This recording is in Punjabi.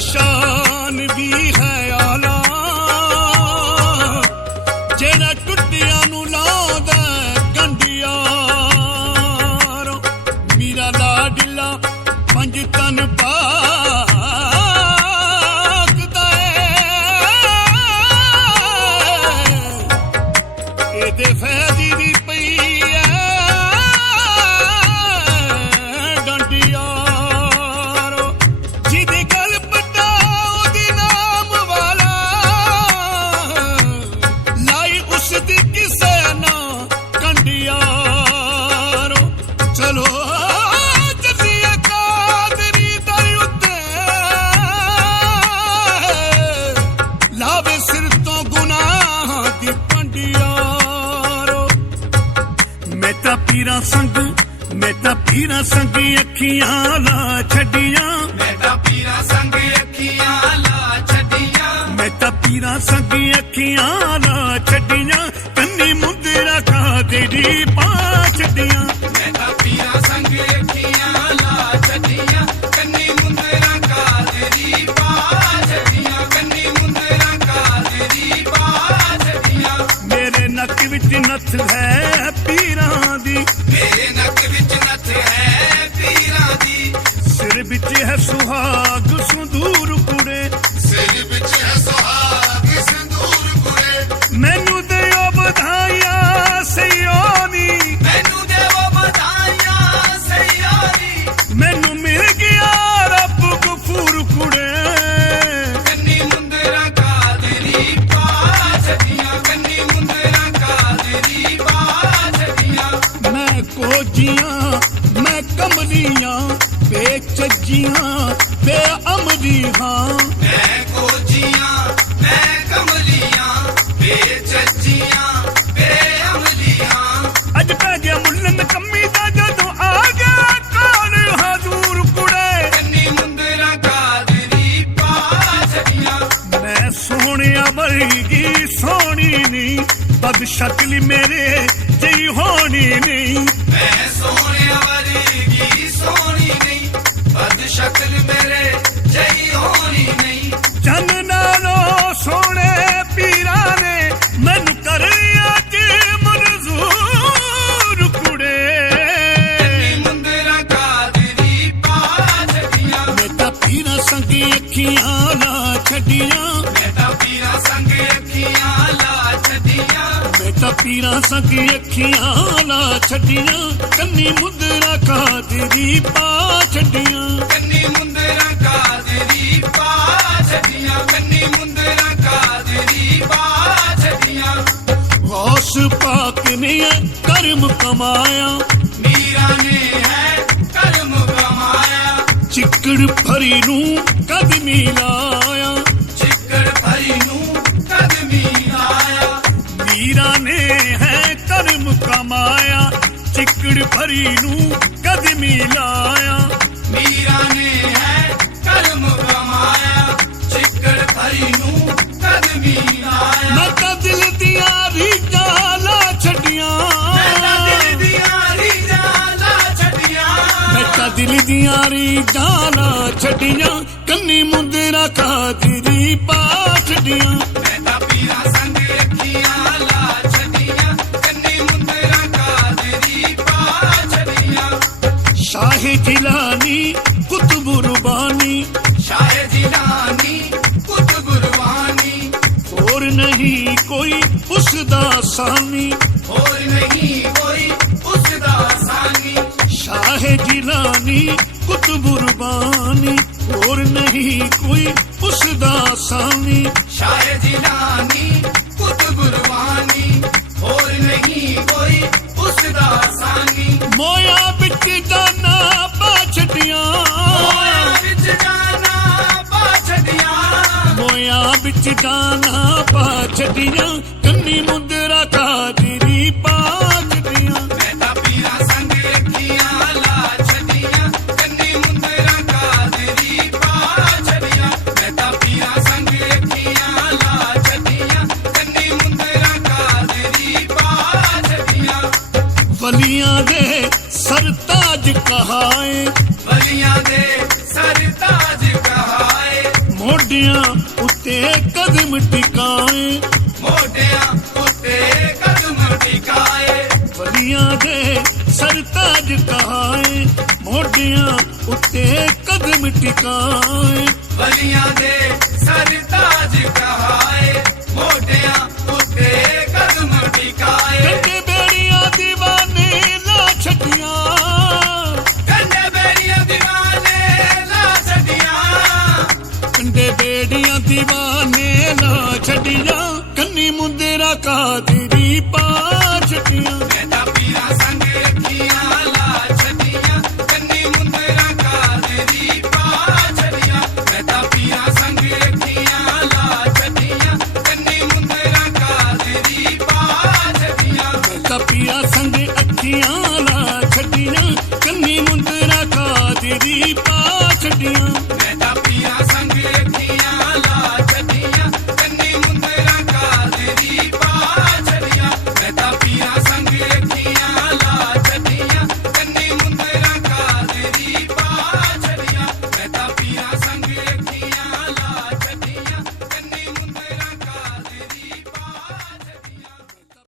ਪਾਕ ਸ਼ਾਨ ਵੀ ਹੈ ਆਲਾ। ਜਿਹੜਾ ਟੁੱਟਿਆਂ ਨੂੰ ਲਾਉਂਦਾ ਗੰਡਿਆਰੋ ਮੇਰਾ ਲਾਡਲਾ ਪੰਜ ਤਨ ਪਾ ਦਾ ਏ ਇਹਦੇ ਫੈਦੀ ਦੀ ਪੀਰਾਂ ਸੰਗ ਮੈਂ ਤਾਂ ਪੀਰਾਂ ਸੰਗ ਅੱਖੀਆਂ ਲਾ ਛੱਡੀਆਂ। ਮੈਂ ਤਾਂ ਪੀਰਾਂ ਸੰਗ ਅੱਖੀਆਂ ਲਾ ਛੱਡੀਆਂ। ਮੈਂ ਤਾਂ ਪੀਰਾਂ ਸੰਗ ਅੱਖੀਆਂ ਲਾ ਛੱਡੀਆਂ। ਸੁਹਾਗ ਸੰਦੂਰ ਕੁੜੇ। ਸਿਰ ਵਿੱਚ ਹੈ ਸੁਹਾਗ ਸੰਦੂਰ ਕੁੜੇ ਮੈਨੂੰ ਦਿਓ ਵਧਾਈਆਂ ਸਿਓਨੀ ਮੈਨੂੰ ਦੇਵੋ ਵਧਾਈਆਂ ਸਈਆਰੀ ਮੈਨੂੰ ਮਿਲ ਗਿਆ ਰੱਬ ਗਫੂਰ ਕੁੜੇ। ਕੰਨੀ ਮੁੰਦਰਾ ਕਾਦਰੀ ਪਾ ਕੰਨੀ ਮੁੰਦਰਾ ਕਾਦਰੀ ਪਾ ਮੈਂ ਕੋਜੀਆਂ ਮੈਂ ਕਮਲੀਆਂ ਬੇਚੱਜੀਆਂ ਬੇਅਮਰੀ ਹਾਂ ਮੈਂ ਕੋਜੀਆਂ ਮੈਂ ਕਮਲੀਆਂ ਬੇਚੱਜੀਆਂ ਬੇਅਮਲੀਆਂ ਅੱਜ ਪੈ ਗਿਆ ਮੁੱਲਨ ਕੰਮੀ ਦਾ ਜਦੋਂ ਆ ਗਿਆ ਕਾਲ ਹਜ਼ੂਰ ਕੁੜੇ। ਕੰਨੀ ਮੁੰਦਰਾ ਕਾਦਰੀ ਪਾ ਛੱਡੀਆਂ ਮੈਂ ਸੋਹਣਿਆ ਵਰਗੀ ਸੋਹਣੀ ਨਹੀਂ ਬਦ ਸ਼ਕਲ ਮੇਰੇ ਜਈ ਹੋਣੀ ਨਹੀਂ ਮੈਂ ਸੋਹਣਿਆ ਸ਼ਕਲ ਮੇਰੇ ਜਈ ਹੋਣੀ ਨਹੀਂ। ਚੰਨ ਨਾਲੋਂ ਸੋਹਣੇ ਪੀਰਾਂ ਨੇ ਮੈਨੂੰ ਕਰ ਅੱਜ ਮਨਜ਼ੂਰ ਕੁੜੇ। ਕੰਨੀ ਮੁੰਦਰਾ ਕਾਦਰੀ ਪਾ ਛੱਡੀਆਂ। ਮੈਂ ਤਾਂ ਪੀਰਾਂ ਸੰਗ ਅੱਖੀਆਂ ਲਾ ਛੱਡੀਆਂ। ਮੈਂ ਤਾਂ ਪੀਰਾਂ ਸੰਗ ਅੱਖੀਆਂ ਲਾ ਛੱਡੀਆਂ। ਮੈਂ ਤਾਂ ਪੀਰਾਂ ਸੰਗ ਅੱਖੀਆਂ ਲਾ ਛੱਡੀਆਂ। ਕੰਨੀ ਮੁੰਦਰਾ ਕਾਦਰੀ ਪਾ ਛੱਡੀਆਂ ਕੰਨੀ ਮੁੰਦਰਾ ਕਾਦਰੀ ਪਾ ਛੱਡੀਆਂ ਕੰਨੀ ਮੁੰਦਰਾ ਕਾਦਰੀ ਪਾ ਛੱਡੀਆਂ ਗੌਸ ਪਾਕ ਨੇ ਕਰਮ ਕਮਾਇਆ ਮੀਰਾ ਨੇ ਹੈ ਕਰਮ ਕਮਾਇਆ। ਚਿੱਕੜ ਭਰੀ ਨੂੰ ਕਦਮੀ ਲਾਇਆ। ਚਿੱਕੜ ਭਰੀ ਨੂੰ ਕਦਮੀ ਲਾਇਆ ਮੀਰਾ ਨੇ ਹੈ ਕਰਮ ਕਮਾਇਆ। ਚਿੱਕੜ ਭਰੀ ਨੂੰ ਕਦਮੀ ਲਾਇਆ। ਮੀਰਾ ਨੇ ਹੈ ਕਰਮ ਕਮਾਇਆ ਚਿੱਕੜ ਭਰੀ ਨੂੰ ਕਦਮੀ ਲਾਇਆ। ਮੈਂ ਤਾਂ ਦਿਲ ਦੀਆਂ ਰੀਝਾਂ ਲਾ ਛੱਡੀਆਂ। ਮੈਂ ਤਾਂ ਦਿਲ ਦੀਆਂ ਰੀਝਾਂ ਲਾ ਛੱਡੀਆਂ। ਮੈਂ ਤਾਂ ਦਿਲ ਦੀਆਂ ਰੀਝਾਂ ਲਾ ਛੱਡੀਆਂ ਕੰਨੀ ਮੁੰਦਰਾ ਕਾਦਰੀ ਪਾ ਛੱਡੀਆਂ। ਦਾ ਸਰਤਾਜ ਕਹਾਏ। ਬਲੀਆਂ ਦੇ ਸਰਤਾਜ ਕਹਾ ਮੋਢਿਆਂ ਉੱਤੇ ਕਦਮ ਟਿਕਾਏ। ਮੋਢਿਆਂ ਉੱਤੇ ਕਦਮ ਟਿਕਾਏ। ਬਲੀਆਂ ਦੇ ਸਰਤਾਜ ਕਹਾਏ। ਮੋਢਿਆਂ ਉੱਤੇ ਕਦਮ ਟਿਕਾਏ। ਬਲੀਆਂ ਦੇ دیਵਾਨੇ ਲਾ ਛੱਡੀਆਂ ਕੰਨੀ ਮੁੰਦਰਾ ਕਾਦਰੀ ਪਾ ਛੱਡੀਆਂ। ਤਾਂ ਪੀਰਾਂ ਸੰਗ ਅੱਖੀਆਂ ਲਾ ਛੱਡੀਆਂ ਕੰਨੀ ਮੁੰਦਰਾਂ ਕਾਦਰੀ ਪਾ ਛੱਡੀਆਂ। ਮੈਂ ਤਾਂ ਪੀਰਾਂ ਸੰਗ ਅੱਖੀਆਂ ਲਾ ਛੱਡੀਆਂ ਕੰਨੀ ਮੁੰਦਰਾਂ ਕਾਦਰੀ ਪਾ ਛੱਡੀਆਂ। ਕਪੀਆ ਸੰਗ ਅੱਖੀਆਂ ਲਾ ਛੱਡੀਆਂ ਕੰਨੀ ਮੁੰਦਰਾ ਕਾਦਰੀ ਪਾ